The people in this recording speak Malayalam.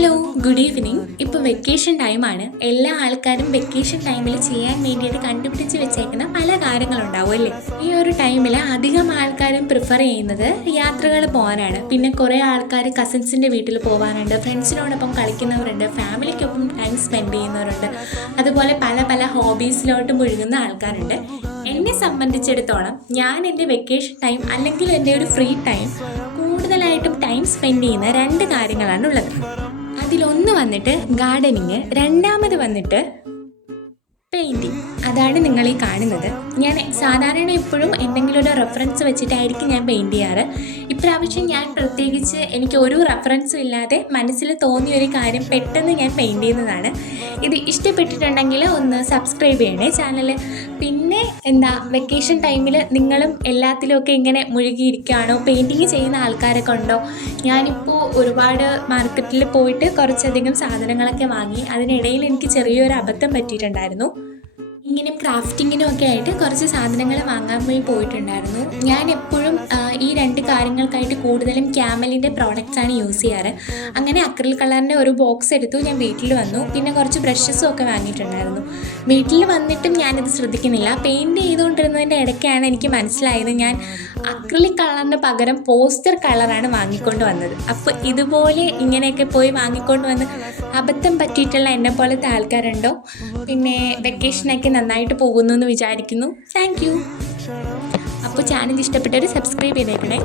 ഹലോ ഗുഡ് ഈവനിങ് ഇപ്പോൾ വെക്കേഷൻ ടൈമാണ് എല്ലാ ആൾക്കാരും വെക്കേഷൻ ടൈമിൽ ചെയ്യാൻ വേണ്ടിയിട്ട് കണ്ടുപിടിച്ച് വെച്ചേക്കുന്ന പല കാര്യങ്ങളുണ്ടാവും അല്ലേ? ഈ ഒരു ടൈമിൽ അധികം ആൾക്കാരും പ്രിഫർ ചെയ്യുന്നത് യാത്രകൾ പോകാനാണ്. പിന്നെ കുറേ ആൾക്കാർ കസിൻസിന്റെ വീട്ടിൽ പോകാനുണ്ട് ഫ്രണ്ട്സിനോടൊപ്പം കളിക്കുന്നവരുണ്ട് ഫാമിലിക്കൊപ്പം ടൈം സ്പെൻഡ് ചെയ്യുന്നവരുണ്ട്. അതുപോലെ പല പല ഹോബീസിലോട്ട് മുഴുകുന്ന ആൾക്കാരുണ്ട്. എന്നെ സംബന്ധിച്ചിടത്തോളം ഞാൻ എന്റെ വെക്കേഷൻ ടൈം അല്ലെങ്കിൽ എന്റെ ഒരു ഫ്രീ ടൈം കൂടുതലായിട്ടും ടൈം സ്പെൻഡ് ചെയ്യുന്ന രണ്ട് കാര്യങ്ങളാണ് ഉള്ളത്. അതിലൊന്ന് വന്നിട്ട് ഗാർഡനിങ് രണ്ടാമത് വന്നിട്ട് പെയിന്റിങ് അതാണ് നിങ്ങൾ ഈ കാണുന്നത്. ഞാൻ സാധാരണ എപ്പോഴും ഒരു റെഫറൻസ് വെച്ചിട്ടായിരിക്കും ഞാൻ പെയിന്റ് ചെയ്യാറ്. ഇപ്രാവശ്യം ഞാൻ പ്രത്യേകിച്ച് എനിക്ക് ഒരു റെഫറൻസും ഇല്ലാതെ മനസ്സിൽ തോന്നിയ ഒരു കാര്യം പെട്ടെന്ന് ഞാൻ പെയിന്റ് ചെയ്യുന്നതാണ്. ഇത് ഇഷ്ടപ്പെട്ടിട്ടുണ്ടെങ്കിൽ ഒന്ന് സബ്സ്ക്രൈബ് ചെയ്യണേ ചാനൽ പിന്നെ എന്താ വെക്കേഷൻ ടൈമിൽ നിങ്ങളും എല്ലാത്തിലുമൊക്കെ ഇങ്ങനെ മുഴുകിയിരിക്കുകയാണോ? പെയിന്റിങ് ചെയ്യുന്ന ആൾക്കാരൊക്കെ ഉണ്ടോ? ഞാനിപ്പോൾ ഒരുപാട് മാർക്കറ്റിൽ പോയിട്ട് കുറച്ചധികം സാധനങ്ങളൊക്കെ വാങ്ങി. അതിനിടയിൽ എനിക്ക് ചെറിയൊരു അബദ്ധം പറ്റിയിട്ടുണ്ടായിരുന്നു. ഇങ്ങനെ ക്രാഫ്റ്റിങ്ങിനും ഒക്കെ ആയിട്ട് കുറച്ച് സാധനങ്ങൾ വാങ്ങാൻ പോയി പോയിട്ടുണ്ടായിരുന്നു. ഞാൻ എപ്പോഴും ഈ കാര്യങ്ങൾക്കായിട്ട് കൂടുതലും ക്യാമലിന്റെ പ്രോഡക്റ്റ്സ് ആണ് യൂസ് ചെയ്യാറ്. അങ്ങനെ അക്രിൽ കളറിന്റെ ഒരു ബോക്സ് എടുത്തു ഞാൻ വീട്ടിൽ വന്നു. പിന്നെ കുറച്ച് ബ്രഷസും ഒക്കെ വാങ്ങിയിട്ടുണ്ടായിരുന്നു. വീട്ടിൽ വന്നിട്ടും ഞാനിത് ശ്രദ്ധിക്കുന്നില്ല. പെയിന്റ് ചെയ്തുകൊണ്ടിരുന്നതിന്റെ ഇടയ്ക്കാണ് എനിക്ക് മനസ്സിലായത് ഞാൻ അക്രിലിക് കളറിന് പകരം പോസ്റ്റർ കളറാണ് വാങ്ങിക്കൊണ്ട് വന്നത്. അപ്പോൾ ഇതുപോലെ ഇങ്ങനെയൊക്കെ പോയി വാങ്ങിക്കൊണ്ട് വന്ന് അബദ്ധം പറ്റിയിട്ടുള്ള എന്നെ പോലത്തെ ആൾക്കാരുണ്ടോ? പിന്നെ വെക്കേഷനൊക്കെ നന്നായിട്ട് പോകുന്നു എന്ന് വിചാരിക്കുന്നു. താങ്ക് ചാനൽ ഇഷ്ടപ്പെട്ടവർ സബ്സ്ക്രൈബ് ചെയ്തേക്കണേ.